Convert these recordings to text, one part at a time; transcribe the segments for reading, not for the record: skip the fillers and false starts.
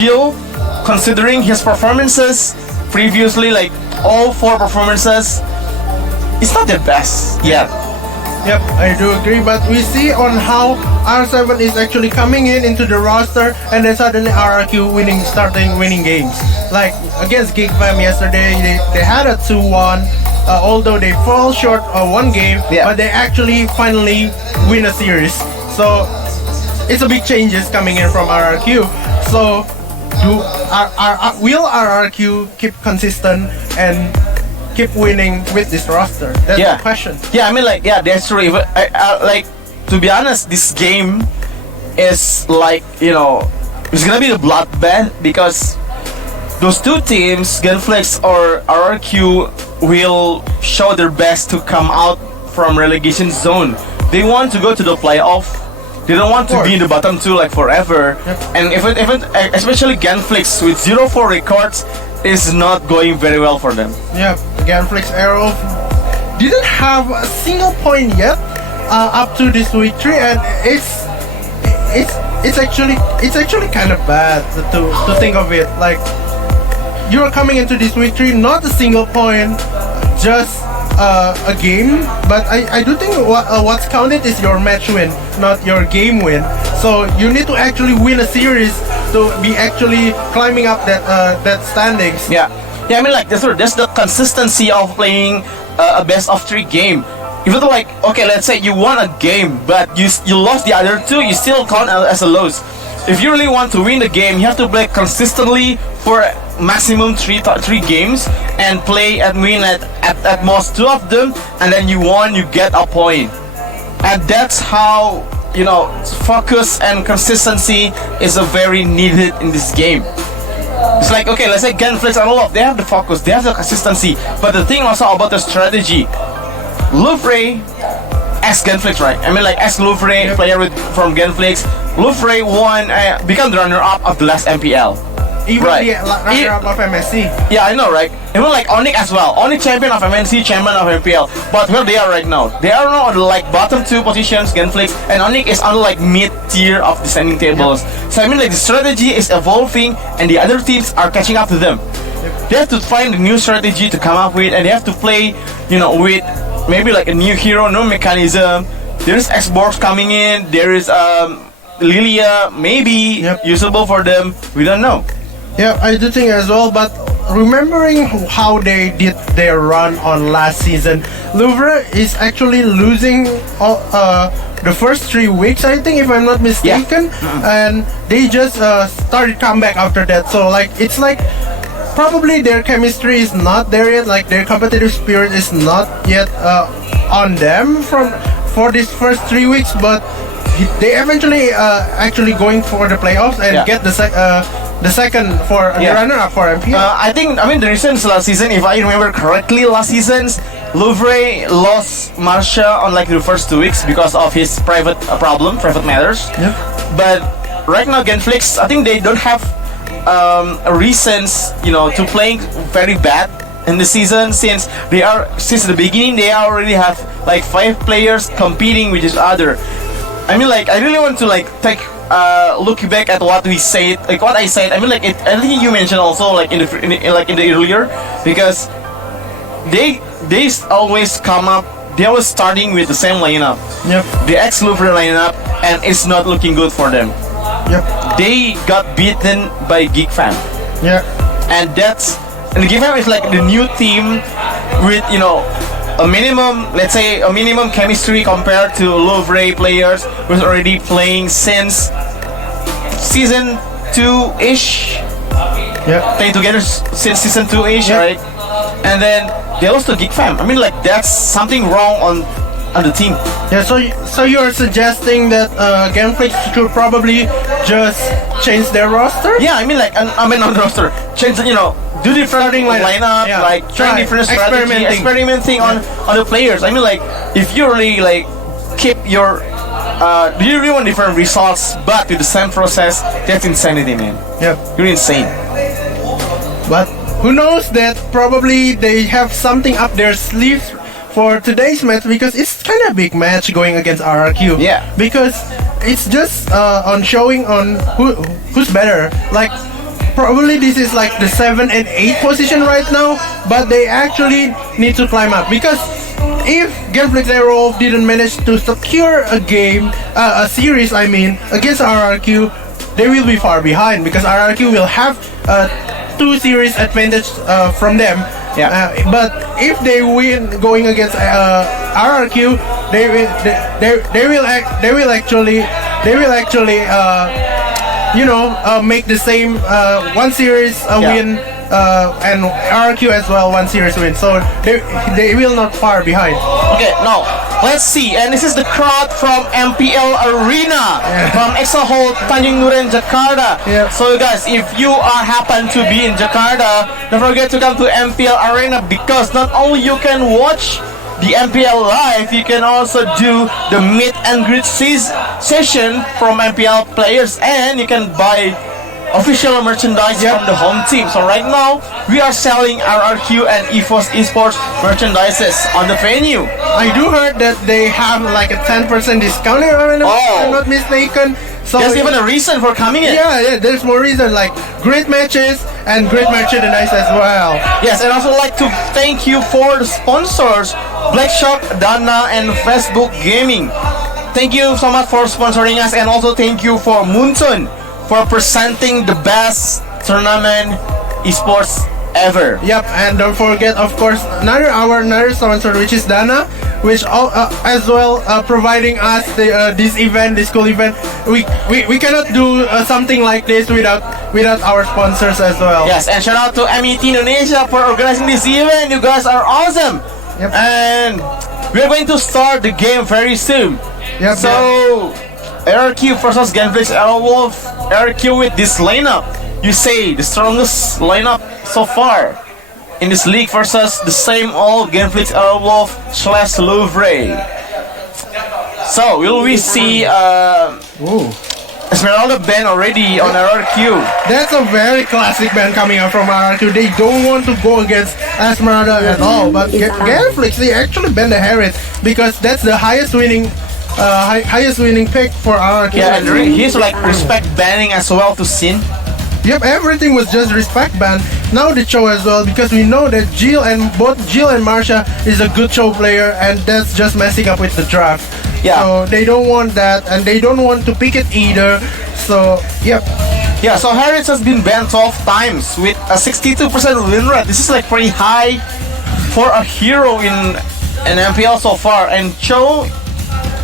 Still, considering his performances previously, like all four performances, it's not the best yet. Yep, I do agree, but we see on how R7 is actually coming into the roster, and then suddenly RRQ starting winning games. Like against GeekFam yesterday, they had a 2-1, although they fall short of one game, but they actually finally win a series. So it's a big changes coming in from RRQ. So will RRQ keep consistent and keep winning with this roster? That's the question. Yeah, I mean, like, yeah, that's true. Like, to be honest, this game is like, it's gonna be the bloodbath because those two teams, Genflix or RRQ, will show their best to come out from relegation zone. They want to go to the playoff. They don't want to be in the bottom two like forever. And even especially Genflix with 0-4 records is not going very well for them. Yeah, Genflix Aerowolf didn't have a single point yet up to this victory, and it's actually kind of bad to think of it. Like, you're coming into this victory not a single point, just a game. But I do think what's counted is your match win, not your game win. So you need to actually win a series to be actually climbing up that standings. Yeah, I mean, like, that's the consistency of playing a best of 3 game. Even though, like, okay, let's say you won a game, but you lost the other 2, you still count as a loss. If you really want to win the game, you have to play consistently for maximum 3 games and play and win at most 2 of them, and then you won, you get a point. And that's how, focus and consistency is a very needed in this game. It's like, okay, let's say Genflix and Aerowolf, they have the focus, they have the consistency, but the thing also about the strategy. Louvre ex Genflix, right? I mean, like, ex Louvre player from Genflix. Louvre won, become the runner-up of the last MPL. Even the runner-up of MSC. Yeah, I know, right? Even like Onyx as well. Onyx champion of MNC, champion of MPL. But where they are right now, they are now on the like bottom 2 positions, Genflix, and Onyx is on the like mid-tier of the standing tables. So I mean, like, the strategy is evolving, and the other teams are catching up to them. They have to find a new strategy to come up with, and they have to play, with maybe like a new hero, new mechanism. There is Esports coming in. There is Lilia, maybe usable for them. We don't know. Yeah, I do think as well, but remembering how they did their run on last season, Louvre is actually losing the first 3 weeks, I think, if I'm not mistaken, and they just started comeback after that. So like, it's like probably their chemistry is not there yet, like their competitive spirit is not yet on them for these first 3 weeks, but they eventually actually going for the playoffs and get the second for the runner-up for MPL. I mean, the reasons last season, if I remember correctly, last season's Louvre lost Marsha on like the first 2 weeks because of his private matters. But right now, Genflix, I think they don't have reasons, to playing very bad in the season, since the beginning they already have like 5 players competing with each other. I mean, like, I really want to like take look back at what we said, like what I said. I mean, like, I think you mentioned also like in the earlier, because they always come up. They were starting with the same lineup, the ex Louvre lineup, and it's not looking good for them. They got beaten by GeekFam. And GeekFam is like the new team with a minimum chemistry compared to Louvre players who's already playing since season 2-ish. Playing together since season 2-ish, right? And then they lost to GeekFam. I mean, like, that's something wrong on the team. So you're suggesting that Genflix should probably just change their roster? Yeah, I mean, like, on the roster, change, do different lineup, like try different strategy, experimenting on the players. I mean, like, if you really like keep your do you really want different results but with the same process, that's insanity, man. You're insane. But who knows, that probably they have something up their sleeves for today's match, because it's kind of a big match going against RRQ. Because it's just on showing on who's better. Like, probably this is like the 7 and 8 position right now, but they actually need to climb up because if Genflix Aerowolf didn't manage to secure a series, I mean, against RRQ, they will be far behind because RRQ will have 2 series advantage from them. Yeah. But if they win going against RRQ, they will actually make the same one series win and RQ as well one series win. So they will not far behind. Okay, now let's see. And this is the crowd from MPL Arena from Exo Hall, Tanjung Duren, Jakarta. Yeah. So guys, if you are happen to be in Jakarta, don't forget to come to MPL Arena because not only you can watch the MPL live, you can also do the meet and greet session from MPL players, and you can buy official merchandise from the home team. So right now we are selling RRQ and EVOS Esports merchandises on the venue. I do heard that they have like a 10% discount if I'm not mistaken. So there's even a reason for coming in. Yeah, there's more reason, like great matches and great merchandise as well. Yes, and also like to thank you for the sponsors, Black Shark, Dana, and Facebook Gaming. Thank you so much for sponsoring us, and also thank you for Munson for presenting the best tournament esports ever. Yep, and don't forget, of course, another sponsor, which is Dana, which as well providing us this cool event. We cannot do something like this without our sponsors as well. Yes, and shout out to MET Indonesia for organizing this event. You guys are awesome. Yep. And we're going to start the game very soon. Yep. So RRQ versus Genflix Aerowolf. RRQ with this lineup, you say the strongest lineup so far in this league versus the same old Genflix Aerowolf / Louvre. So will we see Esmeralda band already on RRQ? That's a very classic band coming out from RRQ. They don't want to go against Esmeralda at all, but Genflix, they actually banned the Harriet because that's the highest winning pick for RRQ. Yeah, and he's like respect banning as well to Sin. Yep, everything was just respect ban. Now the show as well, because we know that both Jill and Marsha is a good show player, and that's just messing up with the draft. Yeah. So they don't want that, and they don't want to pick it either. So yep. Yeah, so Harris has been banned 12 times with a 62% win rate. This is like pretty high for a hero in an MPL so far, and Cho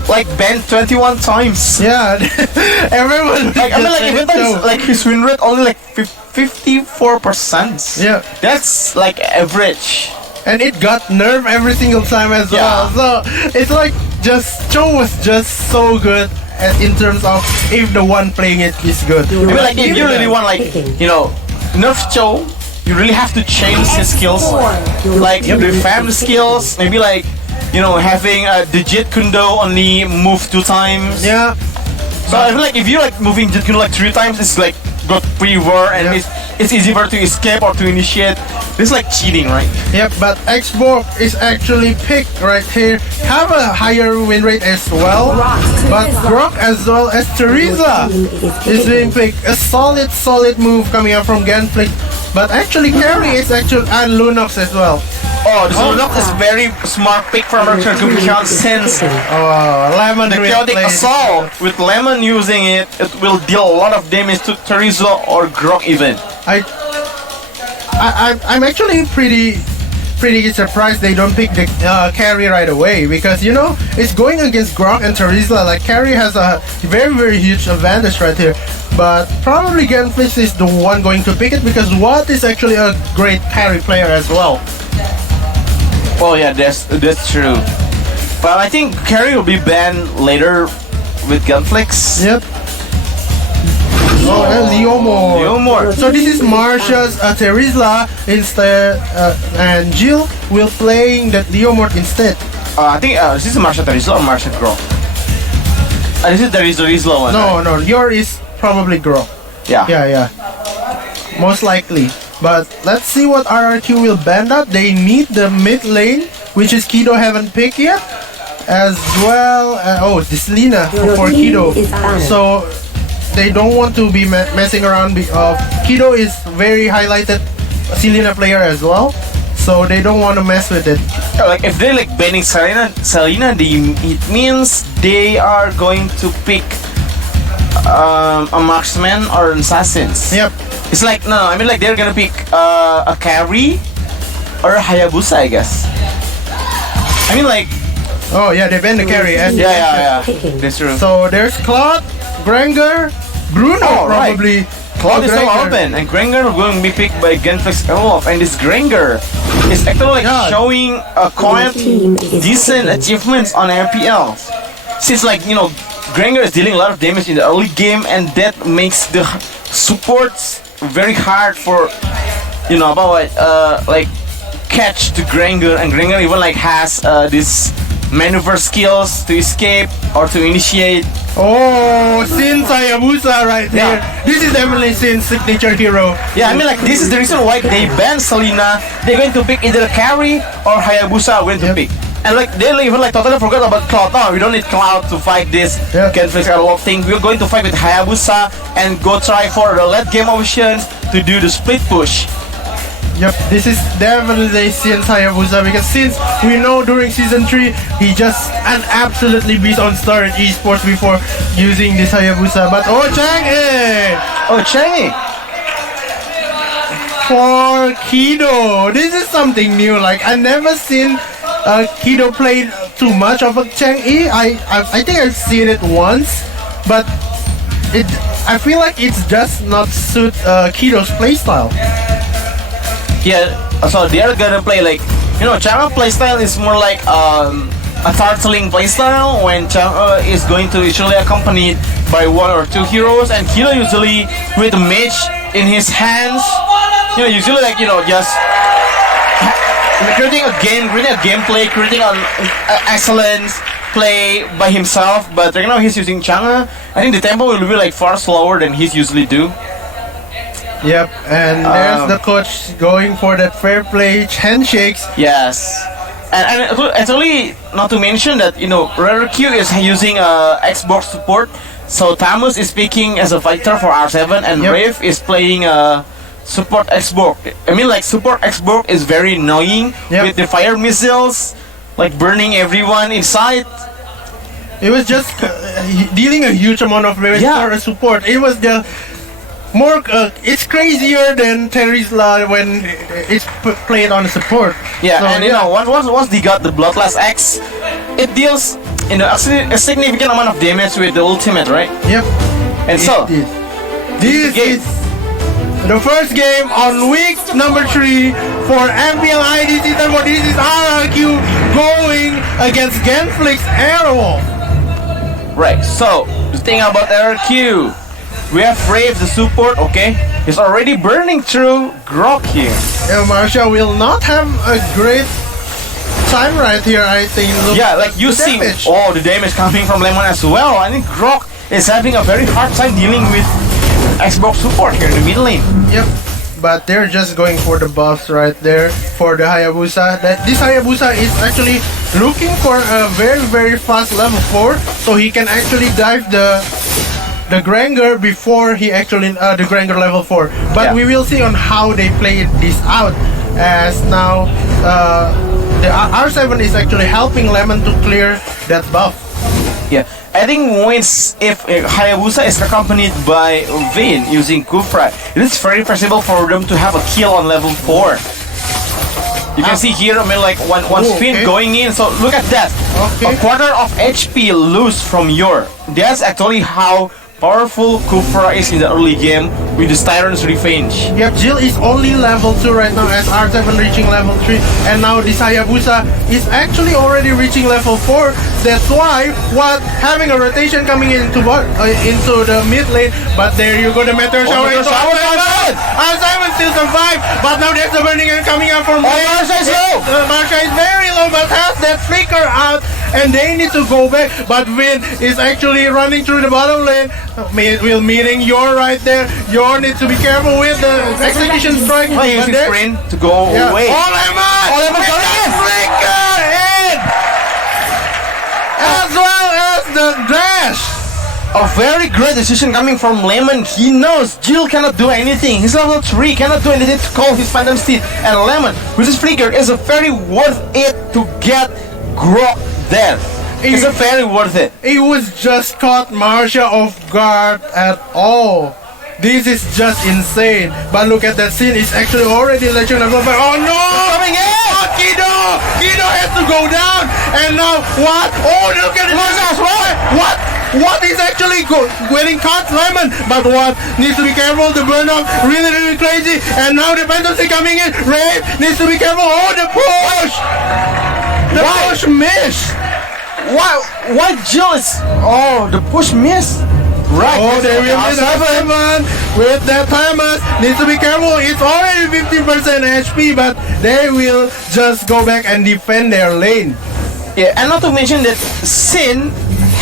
like banned 21 times. Yeah, everyone. Like I mean, like even though like his win rate only like 54%. Yeah, that's like average. And it got nerfed every single time as well. So it's like Cho was just so good in terms of if the one playing it is good. I mean, like if you really want like nerf Cho, you really have to change his skills, like revamp the skills, maybe like having a digit Kundo only move 2 times. Yeah. So I feel like if you're like moving digit Kundo like 3 times, it's like got pre-war and it's easier to escape or to initiate. This is like cheating, right? Yep, but Xbox is actually picked right here. Have a higher win rate as well. But Grok as well as Teresa is being picked. A solid move coming up from Genflix. But actually Carry is actually and Lunox as well. Oh, this Lunox is very smart pick from our because since Lemon the chaotic assault with Lemon using it will deal a lot of damage to Teresa or Grok even. I'm actually pretty surprised they don't pick the Carry right away, because it's going against Grok and Teresa. Like Carry has a very huge advantage right here, but probably Genflix is the one going to pick it because Watt is actually a great carry player as well. Oh yeah, that's true. But I think Carry will be banned later with Genflix. Yep. Oh, and Leomore. So this is Marsha's Teresa instead, and Jill will playing that Leomore instead. I think this is Marsha Teresa or Marsha Grok. This is Teresa one. No, yours is probably Grok. Yeah. Most likely. But let's see what RRQ will ban out. They need the mid lane, which is Kido haven't picked yet, as well. This Lina for Kido. So they don't want to be messing around. Kido is very highlighted Selena player as well, so they don't want to mess with it. Like if they're like banning Selena, it means they are going to pick a marksman or an assassins. Yep. It's like no, I mean like they're gonna pick a carry or a Hayabusa, I guess. I mean like Oh yeah, they banned the carry. And yeah, that's true. So there's Claude, Granger, Bruno probably. Right. Claude is still open, and Granger going to be picked by Genflix Aerowolf, and this Granger is actually like showing a quite decent achievements on RPL. Since like Granger is dealing a lot of damage in the early game, and that makes the supports very hard for like catch to Granger, and Granger even like has this maneuver skills to escape or to initiate. Oh, Sin Hayabusa right there. Yeah. This is definitely Sin's signature hero. Yeah, I mean like this is the reason why they banned Selena. They're going to pick either a carry or Hayabusa are going to pick. And like they even like totally forgot about Cloud. No, we don't need Cloud to fight this Genflix Aerowolf thing. We're going to fight with Hayabusa and go try for the late game options to do the split push. Yep, this is definitely Sin's Hayabusa, because since we know during season 3 he just an absolutely beast on star in esports before using this Hayabusa. But Chang'e for Kido, this is something new. Like I never seen Kido played too much of a Chang'e. I think I've seen it once, but I feel like it's just not suit Kido's playstyle. Yeah, so they're gonna play like Chang'e playstyle is more like a turtling playstyle when Chang'e is going to usually accompanied by 1 or 2 heroes, and Kido usually with a mage in his hands. Usually like just creating a gameplay, creating an excellent play by himself. But right now he's using Chang'e. I think the tempo will be like far slower than he's usually do. Yep, and there's the coach going for that fair play handshakes. Yes, and actually not to mention that Rare Q is using Xbox support. So Tamus is speaking as a fighter for R7, and Rave is playing support Xbox. I mean like support Xbox is very annoying with the fire missiles, like burning everyone inside. It was just dealing a huge amount of damage for a support. It was the more it's crazier than Terry's Law when it's played on support. Yeah, so, and once they got the Bloodlust X, it deals a significant amount of damage with the ultimate, right? Yep. And this is the first game on week number 3 for MPL ID season 4. This is RRQ going against Genflix Aerowolf. Right. So the thing about RRQ. We have Rave the support, okay? He's already burning through Grok here. Marsha will not have a great time right here, I think. Look, like you see, the damage coming from Lemon as well. I think Grok is having a very hard time dealing with Xbox support here in the mid lane. Yep, but they're just going for the buffs right there for the Hayabusa. This Hayabusa is actually looking for a very, very fast level 4, so he can actually dive the Granger before he actually the Granger level 4. But we will see on how they play this out, as now the R7 is actually helping Lemon to clear that buff. Yeah, I think if Hayabusa is accompanied by Vayne using Kufra, it is very possible for them to have a kill on level 4. You can see here, I mean, like one spin going in. So look at that, a quarter of HP loose from Yor. That's actually how powerful Kufra is in the early game with the Tyrant's Revenge. Yep, Jill is only level 2 right now, as R7 reaching level 3, and now this Hayabusa is actually already reaching level 4. That's why having a rotation coming into the mid lane, but there you go, the Meteor Shower. R7 still survive, but now there's the burning and coming out from Marsha is low. Marsha is very low, but has that flicker out, and they need to go back, but Vin is actually running through the bottom lane. We're meeting Yor right there. Yor needs to be careful with the execution strike. Using sprint to go away. Lemon flicker in! As well as the dash a very great decision coming from Lemon. He knows Jill cannot do anything. He's level 3, cannot do anything to call his Phantom Steed. And Lemon, with his flicker, is a very worth it to get Grok there. It's a very worth it. It was just caught Marsha off guard at all. This is just insane. But look at that scene. It's actually already Legend of Global. Oh no! Coming in! Oh, Kido! Kido has to go down. And now what? Oh, look at it. What? What is actually getting caught? Lemon. But what? Needs to be careful. The burn off really, really crazy. And now the fantasy coming in. Rave needs to be careful. Oh, the push! The push miss. Why Jill is... Oh, the push miss. Right. Oh, they will miss seven with that Thomas. Needs to be careful. It's already 15% HP, but they will just go back and defend their lane. Yeah, and not to mention that Sin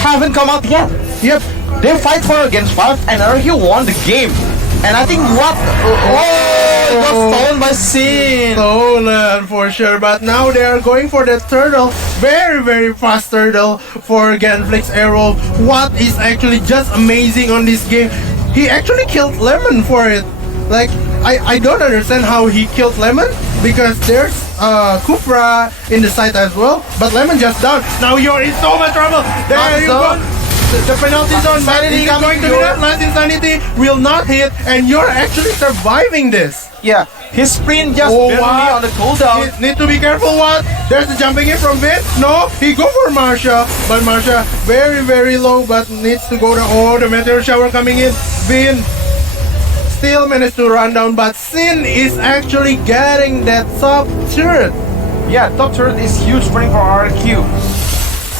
haven't come out yet. Yep. They fight for against 5 and RQ won the game. And I think what... Oh, it got stolen by Sin. Stolen for sure, but now they are going for the turtle. Very, very fast turtle for Genflix Aerowolf. What is actually just amazing on this game, he actually killed Lemon for it. Like, I don't understand how he killed Lemon, because there's Kufra in the side as well, but Lemon just down. Now you're in so much trouble. There you go. The penalty zone, but is it going to be that? Last Insanity will not hit, and you're actually surviving this. Yeah, his sprint just barely on the cooldown. Need to be careful. What? There's the jumping in from Vin. No, he go for Marsha, but Marsha very, very low, but needs to go to... Oh, the meteor shower coming in. Vin still managed to run down, but Sin is actually getting that top turret. Yeah, top turret is huge running for RQ.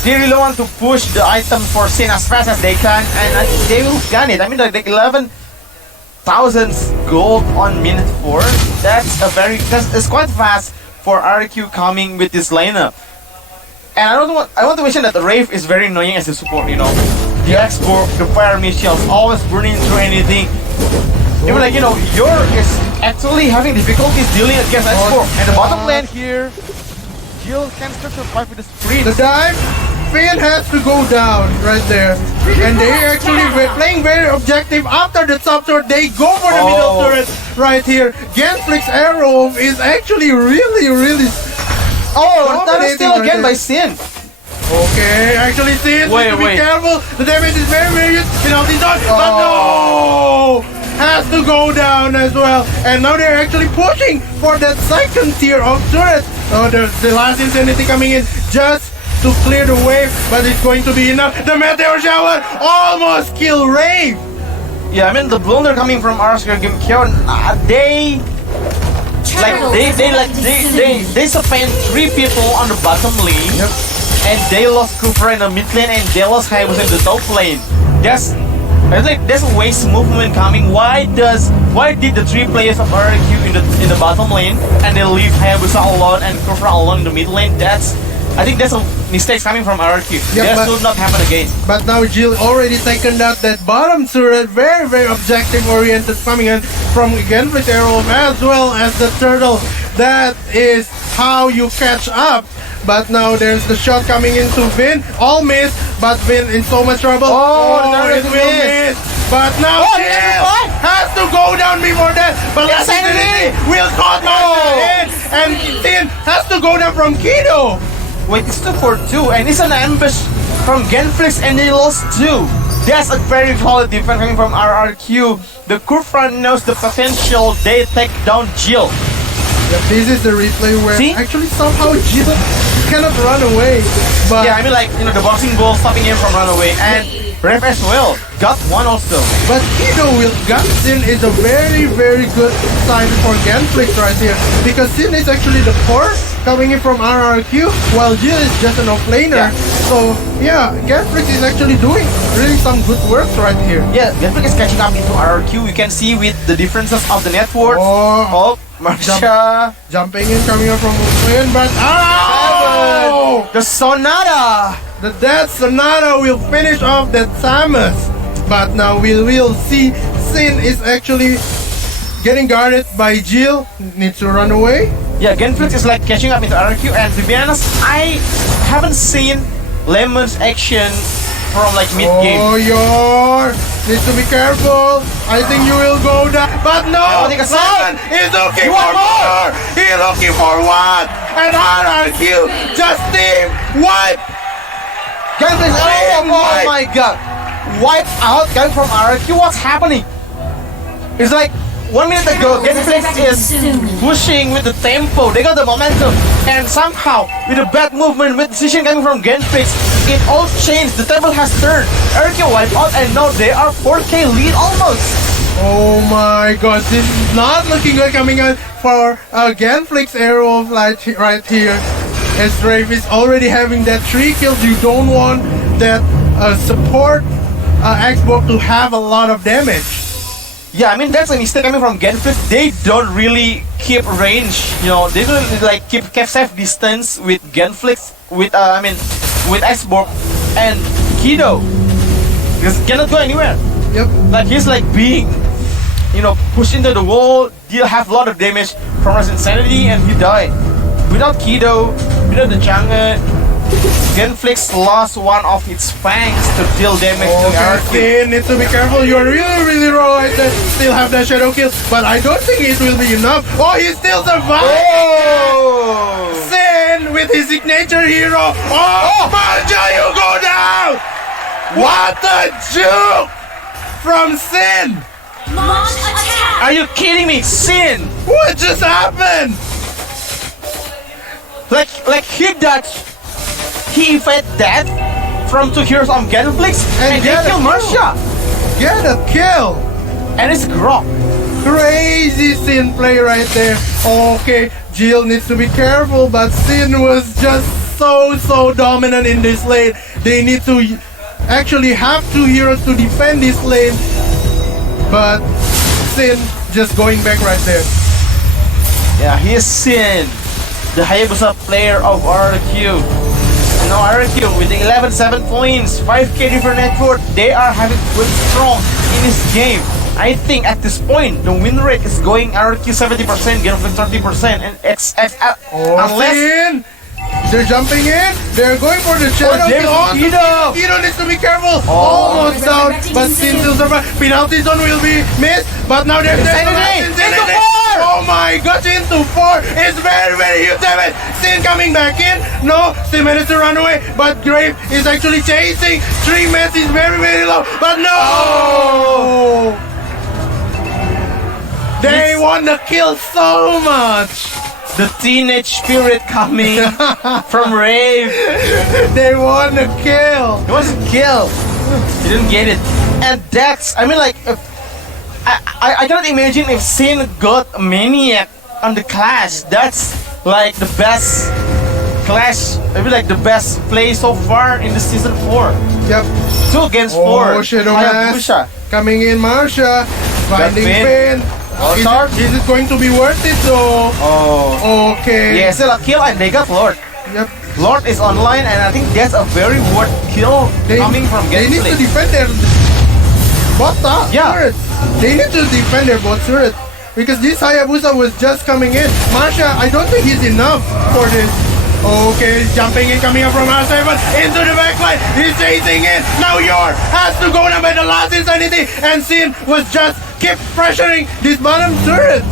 They really want to push the item for Sin as fast as they can, and I think they will get it. I mean, like 11,000 gold on minute 4. That's quite fast for RQ coming with this lineup. And I want to mention that the Rave is very annoying as a support. You know, the export, the fire missiles, always burning through anything. Even like Yor is actually having difficulties dealing against export. And the bottom lane here, Jill can start to fight with the sprint. The dive. Finn has to go down right there, and they actually playing very objective. After the top turret, they go for the middle turret right here. Genflix Aerowolf is actually really, really... Oh, that is still again by Sin. Okay, actually Sin, wait. Be careful. The damage is very, very huge. Penalty zone, but no! Has to go down as well. And now they're actually pushing for that second tier of turret. Oh, the last Insanity coming in just to clear the wave, but it's going to be enough. The meteor shower almost kill Rave. Yeah, I mean the blunder coming from Arsker Gimkyon. They suspend 3 people on the bottom lane, and they lost Kufra in the mid lane, and they lost Hayabusa in the top lane. There's a waste movement coming. Why did the 3 players of RQ in the bottom lane, and they leave Hayabusa alone and Kufra alone in the mid lane? I think that's a mistake coming from RQ. That should not happen again. But now Jill already taken out that bottom turret, very, very objective oriented coming in from Genflix Aerowolf as well as the turtle. That is how you catch up. But now there's the shot coming into Vin. All miss, but Vin in so much trouble. It will miss. But now Jill has to go down before that. But Insanity will caught in, and Sin has to go down from Kido. Wait, it's 2-4-2, and it's an ambush from Genflix, and they lost 2. That's a very solid defense coming from RRQ. The Kufra knows the potential. They take down Jill. Yeah, this is the replay where actually somehow Jill cannot run away. But yeah, I mean like the boxing ball stopping him from run away, and Rev as well got 1 also. But Kido with Gunsin is a very, very good sign for Genflix right here, because Sin is actually the core coming in from RRQ, while Jill is just an offlaner. So yeah, Genflix is actually doing really some good work right here. Yeah, Genflix is catching up into RRQ. You can see with the differences of the network. Oh, Marsha jumping in, coming up from offlane, but the Sonata. The Death Sonata will finish off that Samus. But now we will see Sin is actually getting guarded by Jill. Needs to run away. Yeah, Genflix is like catching up into RQ, and to be honest, I haven't seen Lemon's action from like mid game. Oh, your needs to be careful. I think you will go down. But no, I think a Simon is looking You for want more? more. He's looking for what? And RRQ just team wipe. Genflix, Team oh wipe. my god. Wipe out guy from RRQ. What's happening? It's like 1 minute ago, Genflix is pushing with the tempo. They got the momentum, and somehow with a bad movement, with decision coming from Genflix, it all changed. The table has turned. RRQ wiped out, and now they are 4K lead almost. Oh my god, this is not looking good coming out for Genflix Aerowolf right here. As Brave is already having that 3 kills, you don't want that support Xbox to have a lot of damage. Yeah, I mean that's a mistake coming from Genflix. They don't really keep range, you know. They don't like keep safe distance with Genflix, with with Xbox and Kido, because he cannot go anywhere. Yep. Like he's like being, you know, pushed into the wall. Deal have a lot of damage from his insanity, and he died. Without Kido, without the jungle, Genflix lost one of its fangs to deal damage to RRQ. Okay, needs to be careful. You're really raw right there. Still have that shadow kill, but I don't think it will be enough. Oh, he still survived. Oh! Sin with his signature hero. Oh, Manja, you go down. What a juke from Sin. Launch attack! Are you kidding me? Sin! What just happened? Like he dodged, he evaded death from 2 heroes on Genflix and they get a kill kill. Marsha. Get a kill. And it's Grok. Crazy Sin play right there. Okay, Jill needs to be careful, but Sin was just so dominant in this lane. They need to actually have 2 heroes to defend this lane, but Sin just going back right there. Yeah, he is Sin, the Hayabusa player of RRQ. And now RRQ with the 11-7 points, 5k different net worth, they are having good strong in this game. I think at this point the win rate is going RRQ 70%, Genflix 30%, and unless Sin! They're jumping in. They're going for the shadow there's kill. Kido. Kido needs to be careful. Almost down, but Sin still survive. Penalty zone will be missed, but now there's Insanity. Into 4. Oh my gosh, into 4. It's very huge damage. Sin coming back in. No, Sin managed to run away, but Grave is actually chasing. 3 mats is very low, but no. They want to kill so much. the teenage spirit coming from Rave. They want to kill. He wants to kill. He didn't get it. And that's, I mean, like, I cannot imagine if Sin got a Maniac on the Clash. That's like the best Clash, maybe like the best play so far in the season 4. Yep. 2 against 4. Oh, Shadow Mask Hayabusa. coming in, Marsha. Finding Finn. Finn. All-star. Is it going to be worth it though? Oh. Okay. Yeah, still a kill and they got Lord. Yep. Lord is online and I think that's a very worth kill coming from They need to Genflix. defend their bot turret. They need to defend their bot turret. Because this Hayabusa was just coming in. Marsha, I don't think he's enough for this. Okay, jumping in, coming up from R7 into the backline. He's chasing in. Now Yor has to go down by the last insanity. And Sin was just keep pressuring this bottom turret.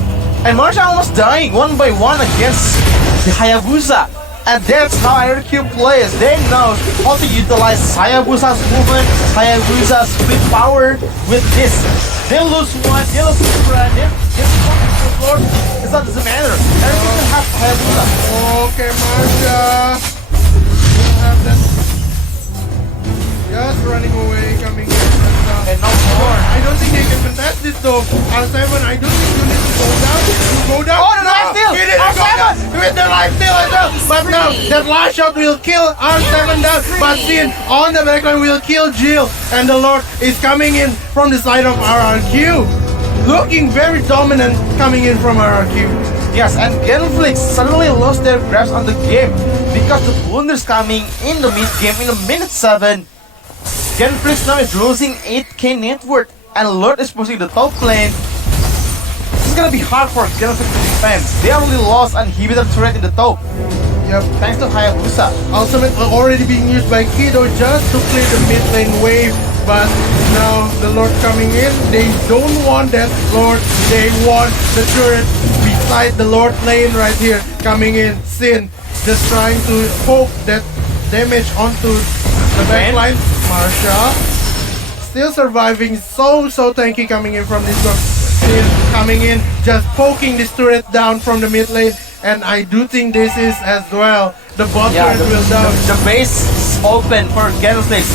And Marsha almost dying 1 by 1 against the Hayabusa. And that's how RQ plays. They know how to utilize Hayabusa's movement, Hayabusa's split power with this. They lose one, they lose two, and they get Lord. It doesn't matter. Everything can have Hayabusa. Okay, Marsha. You have that. Just running away, coming in. And no more. I don't think they can contest this though. R7, I don't think you need to go down. You go down. Oh, the life steal! He didn't go R7! down with the life steal as well. But now that last shot will kill R7 down. But Sin on the backline will kill Jill. And the Lord is coming in from the side of RRQ. Looking very dominant coming in from RRQ. Yes, and Genflix suddenly lost their grasp on the game because the blunders coming in the mid game in the minute 7. Genflix now is losing 8k net worth and Lord is pushing the top lane. This is gonna be hard for Genflix to defend. They already lost an inhibitor turret in the top. Yep. Thanks to Hayabusa. Ultimate already being used by Kido just to clear the mid lane wave. But now the Lord coming in, they don't want that Lord, they want the turret beside the Lord lane right here coming in. Sin just trying to poke that damage onto the backline. Marsha still surviving, so tanky coming in from this one. Sin coming in, just poking this turret down from the mid lane. And I do think this is as well. The bot turret will down. The base is open for Genflix.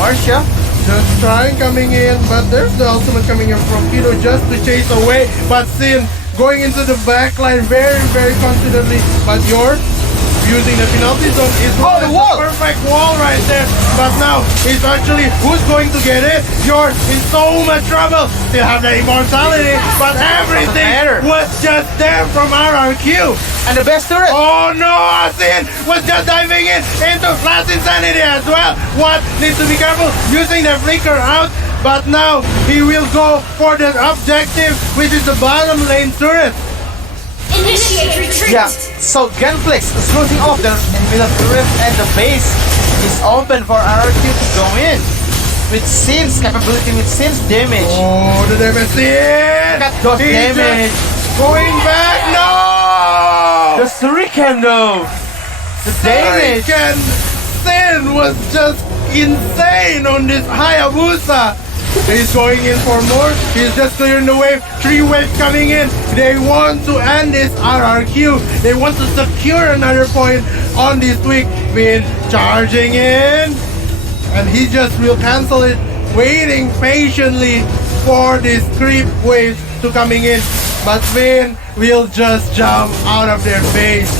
Marsha just trying coming in, but there's the ultimate coming in from Kido just to chase away. But Sin going into the backline very confidently. But Yor using the penalty zone is the wall. Perfect wall right there. But now it's actually who's going to get it? Yor in so much trouble. Still have the immortality, but everything was just there from RRQ. and the best turret. Oh no, Sin was just diving into Last Insanity as well. What needs to be careful using the flicker out, but now he will go for the objective, which is the bottom lane turret. Initiate retreat. Yeah, so Genflix is closing off the middle turret and the base is open for RRQ to go in. With Sin's capability, with Sin's damage. Oh, the damage Sin! Got those damage. Going back, no! The Shuriken though. The damage. Shuriken Sin was just insane on this Hayabusa. He's going in for more. He's just clearing the wave. 3 waves coming in. They want to end this RRQ. They want to secure another point on this week. Vin charging in. And he just will cancel it. Waiting patiently for this creep waves to coming in. But Vin will just jump out of their base.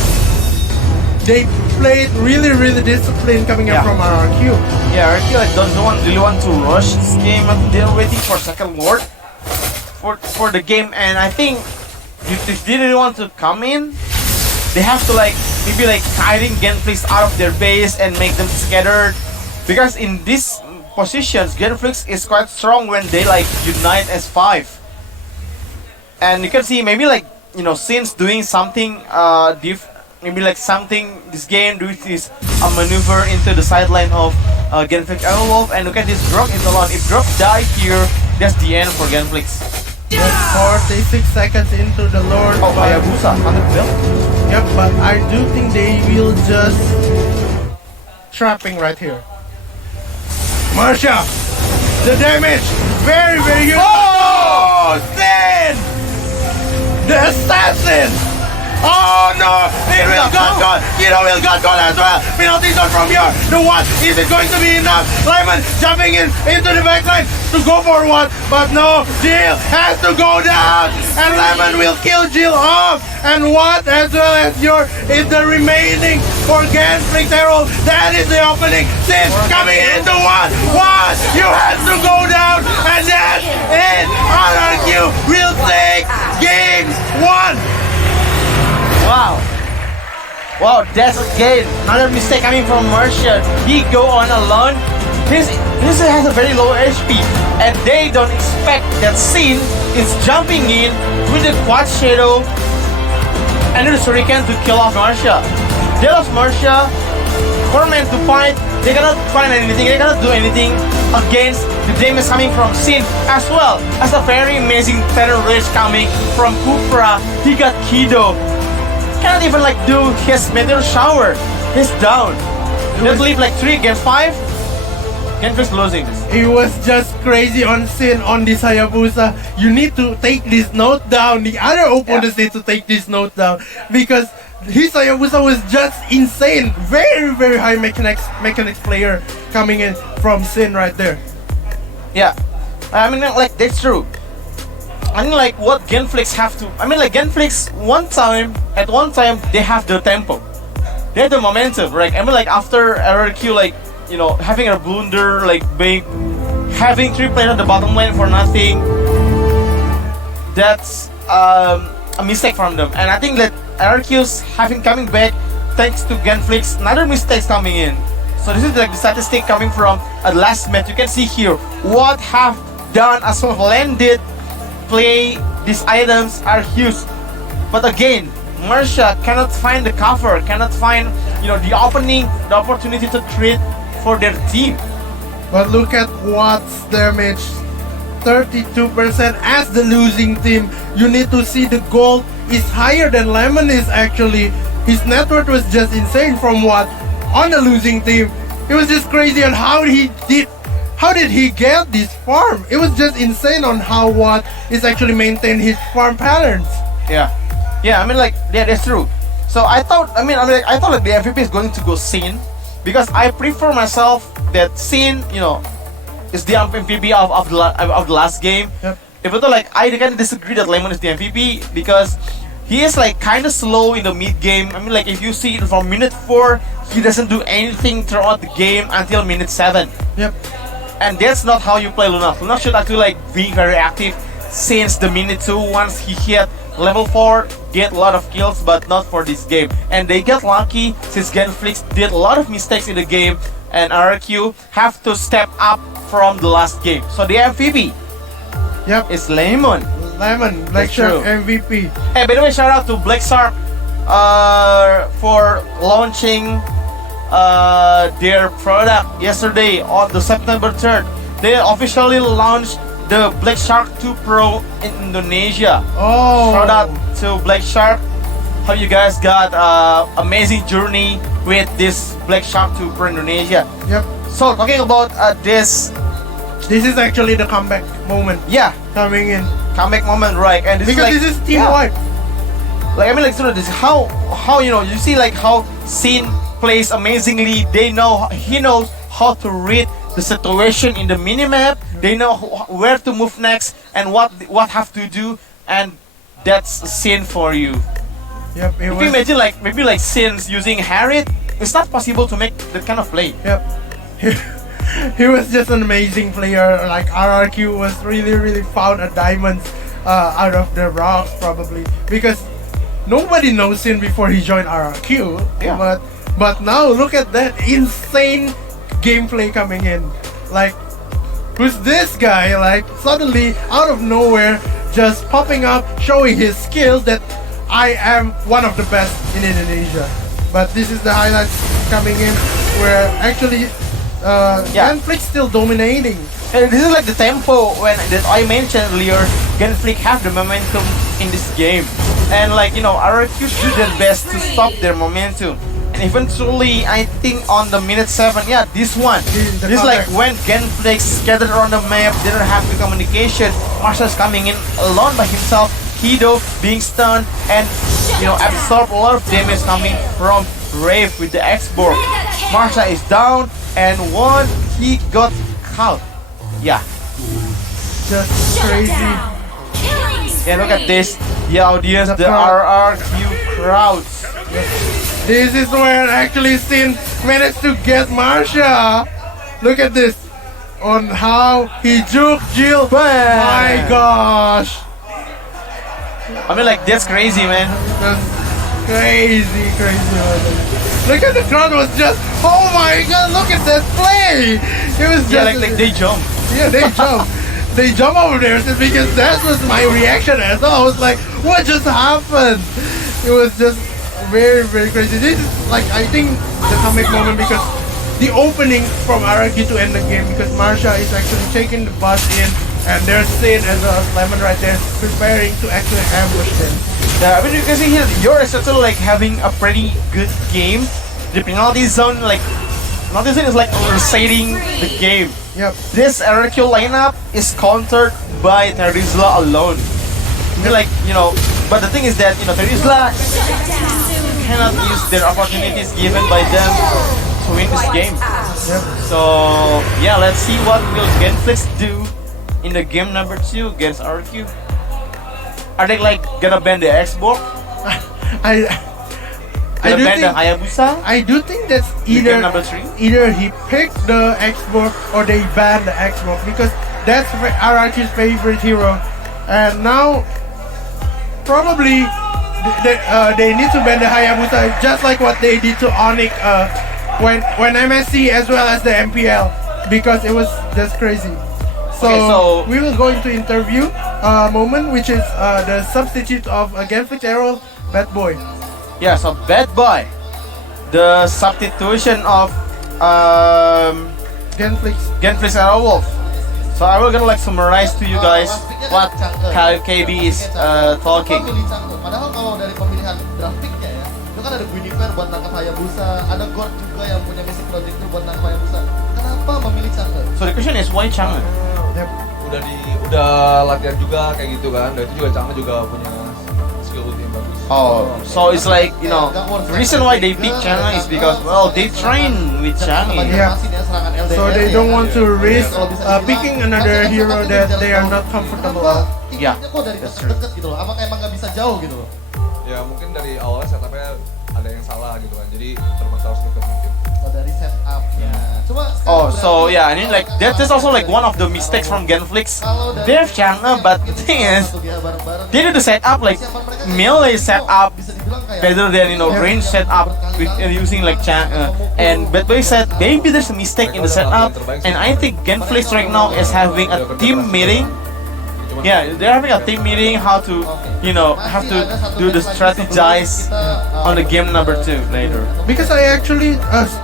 They played really disciplined coming in from RRQ. Yeah, RRQ don't really want to rush this game. They're waiting for second ward for the game, and I think if they didn't want to come in, they have to maybe hiding Genflix out of their base and make them scattered. Because in these positions, Genflix is quite strong when they unite as 5. And you can see maybe since doing something maybe something this game doing this maneuver into the sideline of Genflix Aerowolf, and look at this Grok is alone. If Grok die here, that's the end for Genflix. Just 46 seconds into the Lord. Oh, Hayabusa, 100 build. Yep, but I do think they will just trapping right here. Marsha, the damage, very huge. Oh, Sin, the assassin. Oh no, it will got gone. Kido will got gone as well. Penalty zone from here. The what? Is it going to be enough? Lyman jumping into the backline to go for what? But no, Jill has to go down. And Lyman will kill Jill off. And what as well as your is the remaining for Genflix Aerowolf. That is the opening. Sin coming into one. What? You have to go down. And that's it. RRQ will take game 1. Wow, that's again another mistake coming from Martian. He go on alone. This has a very low HP, and they don't expect that Sin is jumping in with the quad shadow and the Shuriken to kill off Marcia. They lost Marcia. For men to fight, they cannot find anything. They cannot do anything against the damage coming from Sin, as well as a very amazing Terror Rage coming from Kupra. He got Kido. Cannot even do his meteor shower. He's down. Let's leave 3 against 5. Genflix losing this. It was just crazy on Sin on this Hayabusa. You need to take this note down. The other opponents need to take this note down because his Hayabusa was just insane. Very high mechanics player coming in from Sin right there. Yeah, I mean that's true. I mean what Genflix have to. I mean Genflix at one time they have the tempo, they have the momentum, right? I mean after RRQ having a blunder big, having 3 players on the bottom lane for nothing. That's a mistake from them, and I think that RRQ's coming back thanks to Genflix. Another mistakes coming in. So this is the statistic coming from a last match. You can see here what have done as well landed. Play these items are huge, but again Marsha cannot find the cover, cannot find the opening, the opportunity to create for their team. But look at what's damage. 32% as the losing team. You need to see the goal is higher than Lemon is actually. His net worth was just insane from what on the losing team. It was just crazy on how did he get this farm? It was just insane on how what is actually maintain his farm patterns. Yeah, I mean like that's true. So I thought like the MVP is going to go Sin because I prefer myself that Sin is the MVP of the last game. Yep. Even though like I kind of disagree that Lemon is the MVP because he is like kind of slow in the mid game. I mean like if you see it from minute 4, he doesn't do anything throughout the game until minute 7. Yep. And that's not how you play Luna. Luna should actually like be very active since the minute 2. Once he hit level 4, get a lot of kills, but not for this game. And they get lucky since Genflix did a lot of mistakes in the game, and RRQ have to step up from the last game. So the MVP is Lemon. Black Shark MVP. Hey, by the way, shout out to Black Shark for launching their product yesterday on the September 3rd. They officially launched the Black Shark 2 Pro in Indonesia. Oh, Shout out to Black Shark. How you guys got amazing journey with this Black Shark 2 Pro Indonesia. Yep. So talking about this is actually the comeback moment coming in. Comeback moment, right? And this Because is like, this is team wide. Like I mean, like so this is how you see like how Sin plays amazingly. He knows how to read the situation in the minimap. They know where to move next and what have to do, and that's Sin for you. Yep. If you imagine like maybe like Sin's using Harriet, it's not possible to make that kind of play. Yep. He was just an amazing player. Like RRQ was really found a diamond out of the rocks probably because nobody knows him before he joined RRQ. Yeah. But now look at that insane gameplay coming in. Like, who's this guy? Like suddenly out of nowhere, just popping up, showing his skills that I am one of the best in Indonesia. But this is the highlights coming in where actually Genflix still dominating. And this is like the tempo that I mentioned earlier. Genflix have the momentum in this game, and like RRQ do their best to stop their momentum. And eventually, I think on the minute 7, this one, this like when Genflix scattered around the map, didn't have the communication. Marsha's coming in alone by himself. Hido being stunned and absorb a lot of damage coming from Rave with the X-Borg. Marsha is down, and he got caught. Yeah. Just crazy. Yeah, look at this. The audience, the RRQ crowds. This is where actually Sin managed to get Marsha. Look at this. On how he juked Jill. Bam. My gosh. I mean like that's crazy, man. That's crazy. Look at the crowd was just, oh my god, look at that play. It was just like they jump. Yeah, they jump. They jump over there because that was my reaction as well. I was like, what just happened? It was just very crazy. This is like I think the comeback moment because the opening from Araki to end the game because Marsha is actually taking the bus in and there's Sin as well as Lemon right there preparing to actually ambush them. Yeah, I mean you can see here yours is also like having a pretty good game. The penalty zone is like oversetting the game. Yep. This RQ lineup is countered by Terizla alone. I mean, like but the thing is that Terizla cannot use their opportunities given by them to win this game. Yep. So yeah, let's see what will Genflix do in the game number 2 against RQ. Are they like gonna ban the X-Borg? I do ban the think Hayabusa? I do think that's Game number 3? either he picked the Xbox or they banned the Xbox because that's Arachi's favorite hero, and now probably they need to ban the Hayabusa just like what they did to Onyx when MSC as well as the MPL because it was just crazy. So we will go into interview moment, which is the substitute of Genflix Aerowolf Bad boy. Yeah, so Bad Boy, the substitution of Genflix. Genflix and Aerowolf. So I will gonna like summarize to you guys what KB is talking. Kenapa milih Chang'e? Padahal kalau dari pemilihan grafiknya ya, itu kan ada Guinevere buat nangkap Hayabusa, ada Gord juga yang punya misi project itu buat nangkap Hayabusa. Kenapa memilih Chang'e? So the question is why Chang'e? Yep. Udah latihan juga kayak gitu kan. Dan itu juga Chang'e juga punya skill ulti yang bagus. Oh, so it's like, you know, the reason why they pick Chang'e is because, well, they train with Chang'e. Yeah. Serangan LDR So they don't want to risk Kalau bisa dibilang, picking another masih hero dapat that jarak they are jauh. not comfortable Kenapa with. Yeah, tingginya kok dari that's true. deket gitu loh? Apakah emang nggak bisa jauh gitu loh? Ya mungkin dari awal setupnya ada yang salah gitu kan. Jadi terpaksa harus deket mungkin. Oh, dari setupnya. Cuma Oh, sekarang so berarti- yeah, I mean like that's also like one of the mistakes from Genflix. They have Chang'e, but the thing is, they do the setup like melee setup rather than, you know, range setup with using like Chang'e. And Bad Boy said maybe there's a mistake in the setup, and I think Genflix right now is having a team meeting. Yeah, they're having a team meeting how to, you know, have to do the strategize on the game number 2 later. Because I actually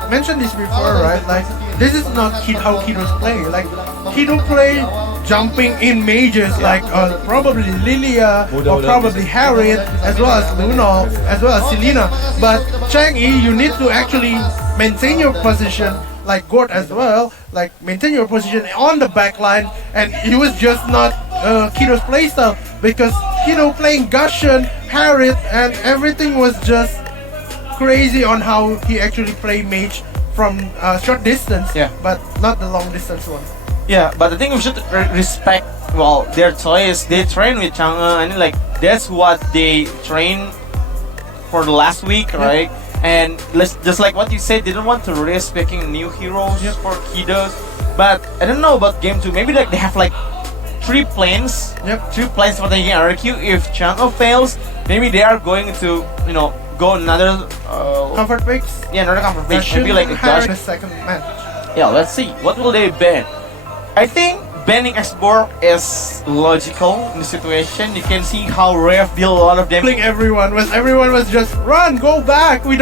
mentioned this before, right? Like, this is not how Kido's play. Like, Kido play jumping in mages, like probably Lilia or probably Harriet, as well as Lunov, as well as Selena. But Chang'e, you need to actually maintain your position, like Gord as well, like maintain your position on the back line, and he was just not Kido's playstyle, because Kido playing Gushon, Harriet, and everything was just crazy on how he actually play mage from short distance, Yeah. but not the long distance one. Yeah, but I think we should respect, well, their choice. They train with Chang'e, and like that's what they train for the last week, right? And just like what you said, they don't want to risk picking new heroes for Kidos. But I don't know about game 2. Maybe like they have like 3 planes. Yep. 3 planes for taking RQ. If Chang'e fails, maybe they are going to, you know, go another Comfort picks. another comfort page. Maybe like a Harriet Gush. the second match. Yeah, let's see. What will they ban? I think banning Xborg is logical in the situation. You can see how Rev deal a lot of damage. Killing everyone was just run, go back. We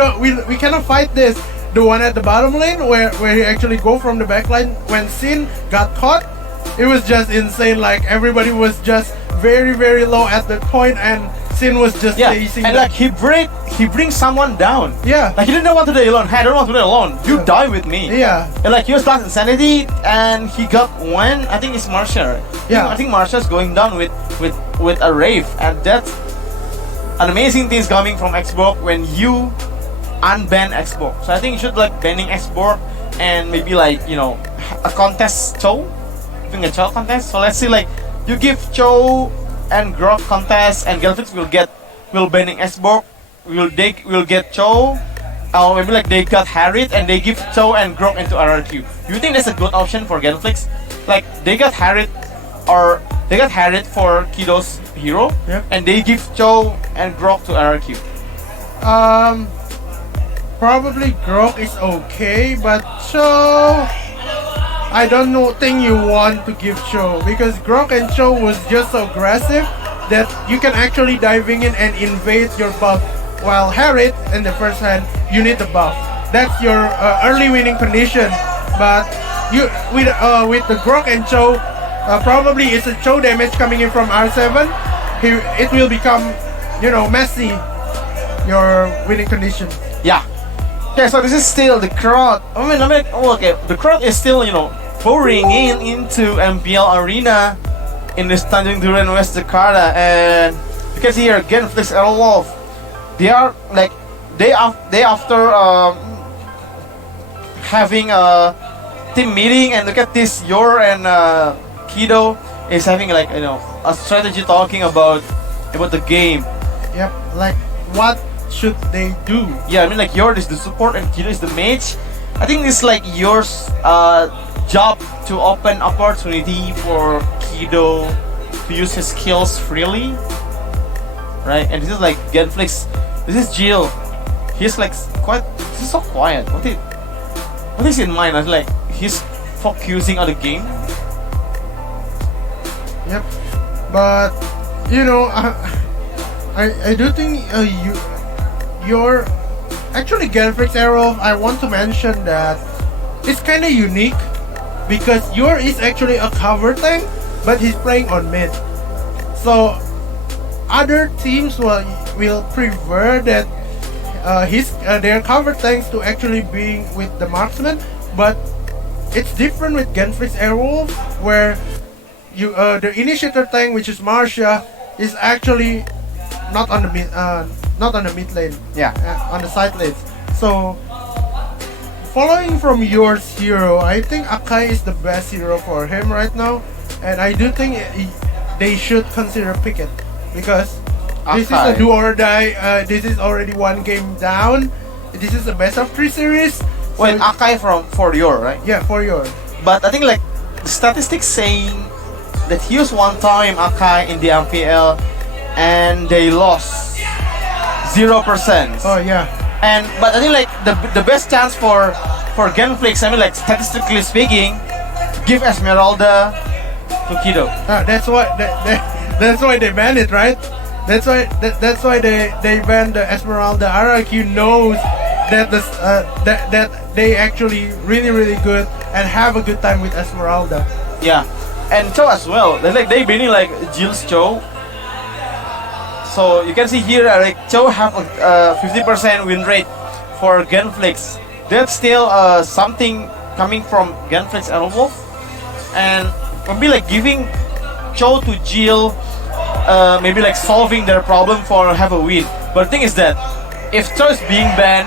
cannot fight this. The one at the bottom lane where he actually go from the back line when Sin got caught, it was just insane. Like everybody was just very low at that point, and Sin was just Yeah, chasing and them. like he brings someone down. Yeah. Like he didn't want to die alone. Hey, I don't want to die alone. You Yeah. die with me. Yeah. And like he was lost insanity, and he got one. I think it's Marsha. Yeah. I think Marsha's going down with a rave, and that's an amazing thing coming from Xbox when you unban Xbox. So I think you should like banning Xbox and maybe like, you know, a contest Cho, doing a Cho contest. So let's see, like you give Cho and Grok contest, and Genflix will banning Xbox. Will get Cho. Or maybe like they got Harriet and they give Cho and Grok into RRQ. Do you think that's a good option for Genflix? Like they got Harriet, or they got Harriet for Kido's hero, Yep. and they give Cho and Grok to RRQ. Probably Grok is okay, but Cho, I don't know. Think you want to give Cho, because Grok and Cho was just so aggressive that you can actually diving in and invade your buff. While Harriet in the first hand, you need the buff. That's your early winning condition. But you with the Grok and Cho, probably it's a Cho damage coming in from R7. It will become, messy. Your winning condition. Yeah. Okay, so this is still the crowd. Okay, the crowd is still, pouring into MPL Arena in this Tanjung Duren West Jakarta, and you can see here Genflix Aerowolf. They are like day after having a team meeting, and look at this, Yor and Kido is having like a strategy talking about the game. Yep. Like what should they do? Yeah, I mean like Yor is the support and Kido is the mage. I think it's like Yor's job to open opportunity for Kido to use his skills freely, right? And this is like Genflix. This is Jill. He's like he's so quiet. What is in mind? I was like he's focusing on the game. Yep. But I do think you're actually Genflix Aerowolf. I want to mention that it's kind of unique because your is actually a cover tank, but he's playing on mid. So other teams will prefer that their cover tanks to actually being with the marksman, but it's different with Genflix Aerowolf, where the initiator tank, which is Marsha, is actually not on the mid lane. Yeah. On the side lanes. So following from yours hero, I think Akai is the best hero for him right now, and I do think they should consider Picket because this is a Akai. do or die. This is already one game down. This is a best of 3 series. Wait, So- Akai for your right? yeah, for your. But I think like the statistics saying that he used one time Akai in the MPL and they lost 0%. Oh yeah. But I think like the best chance for Genflix, I mean like statistically speaking, give Esmeralda to Kido. That's why they banned it, right? That's why they banned the Esmeralda. RRQ knows that that they actually really good and have a good time with Esmeralda. Yeah, and Cho as well. They banning like Jill's Cho. So you can see here like Cho have a 50% win rate for Genflix. That's still something coming from Genflix Aerowolf, and maybe like giving Cho to Jill, maybe like solving their problem for have a win. But the thing is that if Cho is being banned,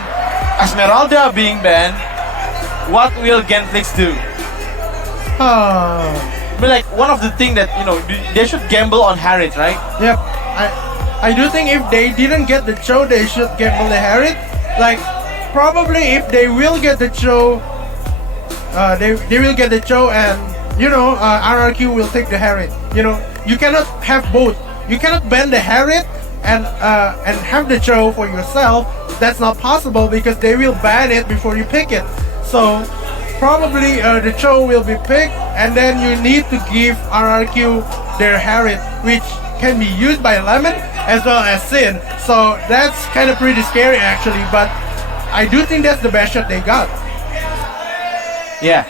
Esmeralda being banned, what will Genflix do? But like one of the things that they should gamble on Harriet, right? Yep. I do think if they didn't get the show, they should gamble the Harriet. Like probably if they will get the show, they will get the show, and RRQ will take the Harriet. You cannot have both. You cannot ban the Harriet and have the show for yourself. That's not possible because they will ban it before you pick it. So probably the show will be picked, and then you need to give RRQ their Harriet, which can be used by Lemon as well as Sin. So that's kind of pretty scary actually, but I do think that's the best shot they got. Yeah.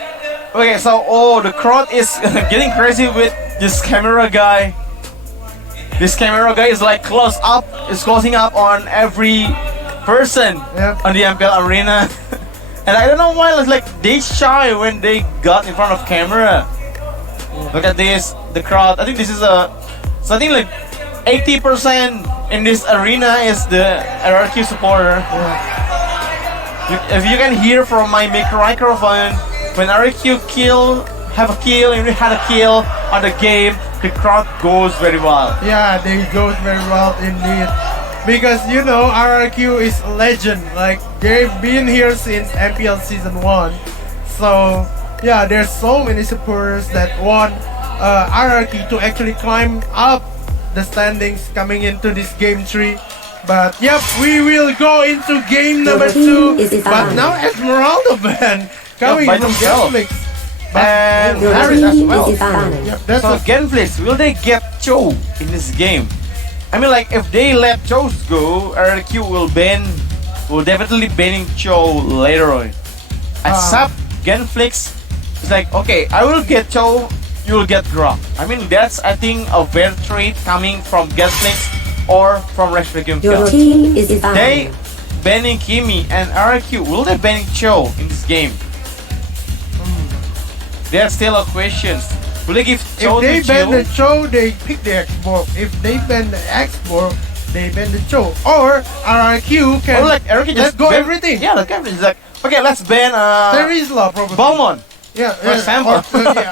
Okay, so the crowd is getting crazy with this camera guy. This camera guy is like closing up on every person Yep. on the MPL arena. And I don't know why it's like they shy when they got in front of camera. Look at this, the crowd. I think this is something like 80% in this arena is the RRQ supporter. If you can hear from my microphone, when RRQ had a kill on the game, the crowd goes very wild. Yeah, they go very well indeed. Because RRQ is a legend. Like they've been here since MPL season 1. So yeah, there's so many supporters that want RRQ to actually climb up the standings coming into this game 3. But yep, we will go into game number 2. But now Esmeralda ban coming by from themselves. Genflix. And Your Harris as team well. is banned. Yep, that's So what Genflix, will they get Cho in this game? I mean like if they let Cho go, RRQ will definitely banning Cho later on. Except Genflix is like, okay, I will get Cho, you will get Grok. I mean that's I think a fair trade coming from Genflix or from Rex Your Game. team is They banned. banning Kimi and RRQ, will they banning Cho in this game? There's still a question. Will they give Cho if they to ban Jill? the show, they pick the Xbox. If they ban the Xbox, they ban the show. Or RRQ can Or like RRQ let's just go ban everything. Yeah, like everything. It's like, okay, let's ban There is law probably. Balmond. Yeah, For example.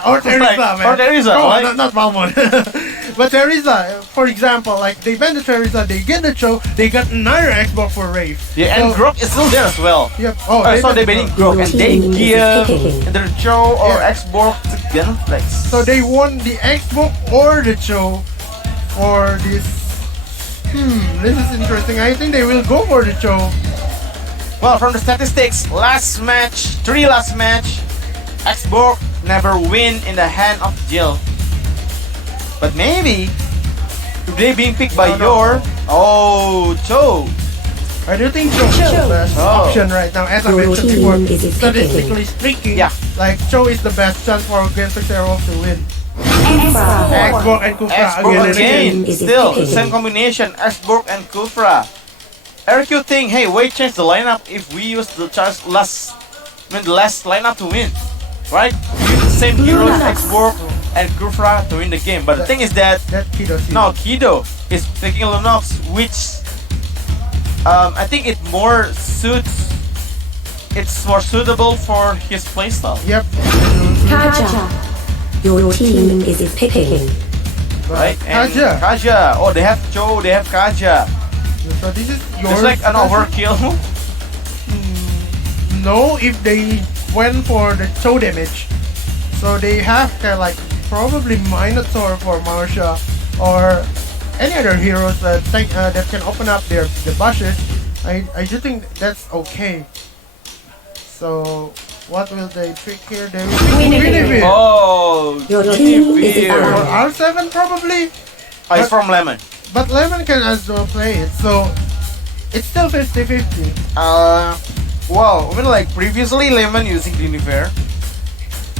or Teresa, Like, man. or Teresa, Come on, like- not Balmond. But Teresa, for example, like they ban the Teresa, they get the show, they got another Xbox for Rave. Yeah, and So- Grok is still there as well. Yep. I saw they ban banning the Grok and they Team is give picking. either Cho or Yeah. Xbox to Genflix. So they want the Xbox or the show for this. This is interesting. I think they will go for the show. Well, from the statistics, last match, Xbox never win in the hand of Jill. But maybe if they being picked by No, no. your, Oh, Cho. I do think Cho is the best Oh. option right now. As I Your mentioned team before, is statistically speaking, Yeah. like Cho is the best chance for Genflix Aerowolf to win. Extra. Xbox and Kufra Xborg again and again. again. Is it Still, picking? same combination. Xborg and Kufra. RQ think, hey, why change the lineup if we use the the last lineup to win, right? We use the same heroes, Xborg and Kufra to win the game. But the thing is that That Kido season. no, Kido is picking Lunox, which I think it more suits. It's more suitable for his playstyle. Yep. Kaja. Your team is picking. Right? And Kaja. Kaja. Oh, they have Cho, they have Kaja. So this is yours. It's like an Kaja? overkill. No, if they went for the Cho damage. So they have kind of like probably Minotaur for Marsha or any other heroes that that can open up the bushes. I do think that's okay. So what will they pick here? They will pick Guinevere. Oh, Your team is Guinevere. Or advanced. R7 probably. Oh, it's from Lemon. But Lemon can as well play it. So it's still 50-50. Well, I mean, like previously Lemon using Guinevere,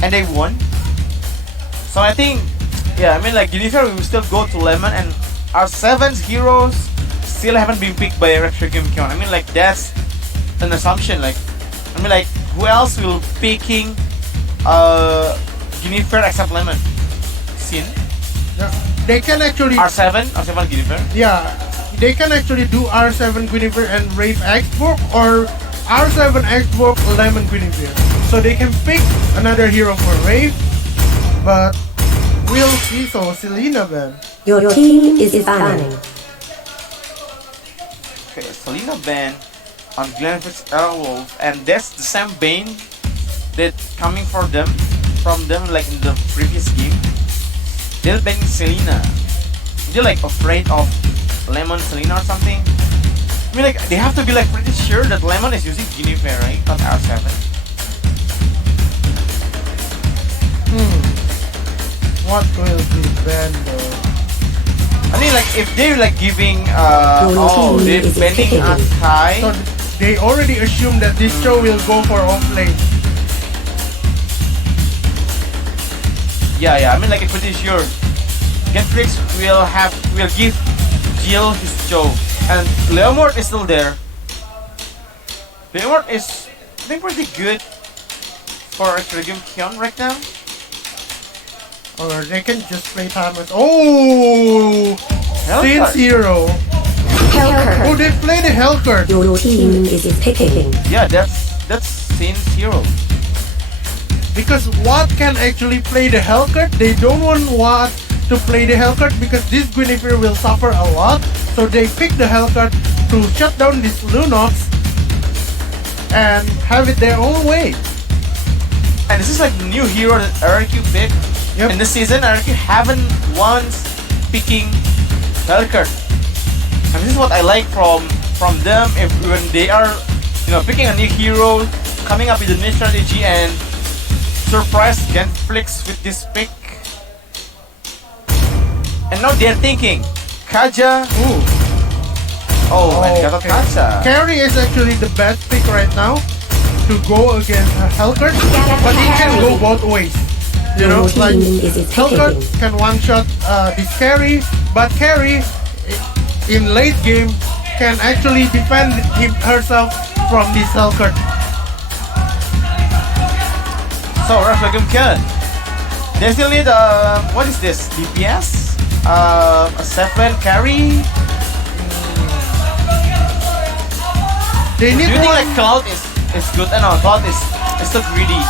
and they won. So I think, yeah, I mean, like Guinevere will still go to Lemon, and our 7's heroes still haven't been picked by Retro Game Kion. I mean, like that's an assumption. Like, I mean, like who else will picking Guinevere except Lemon? Sin Yeah, they can actually. R7 Guinevere. Yeah, they can actually do R7 Guinevere and Rave Xborg or R7 Xborg Lemon Guinevere. So they can pick another hero for Rave, but we'll see. So Selena then. Your team is banning. Okay, Selena ban on Genflix Aerowolf, and that's the same bane that coming from them like in the previous game. They're banning Selena. They're like afraid of Lemon Selena or something. I mean, like they have to be like pretty sure that Lemon is using Guinevere, right? Not R7. What will be banned though? I mean, like if they're like giving Your team they're is banning picking. Akai. So they already assume that this show will go for offlane. Yeah, I mean, like I'm pretty sure Genflix will give Jill his show, and Leomord is still there. Leomord is, I think, pretty good for Extreme Kion right now. Or they can just play Thomas. Oh! Sin Hellcat. Zero. Hellcat. Oh, they play the Hellcat. Your team is picking. Yeah, that's Saint Hero. Because Watt can actually play the Hellcat. They don't want Watt to play the Hellcat because this Guinevere will suffer a lot. So they pick the Hellcat to shut down this Lunox and have it their own way. And this is like the new hero that RQ picked. Yep. In this season, RQ haven't once picking Hellcat. And this is what I like from them. If when they are, picking a new hero, coming up with a new strategy and surprise Genflix with this pick. And now they're thinking, Kaja. Ooh. Oh, and got okay. Kaja. Carry is actually the best pick right now to go against Hellcat, but he can go both ways. You know, Your like team is Hellcat picking. can one shot this carry, but carry in late game can actually defend herself from this Hellcat. So Reflecum Kion. They still need what is this? DPS? A 7 carry? They Do need you think one. like Cloud is good? No, Cloud is still greedy.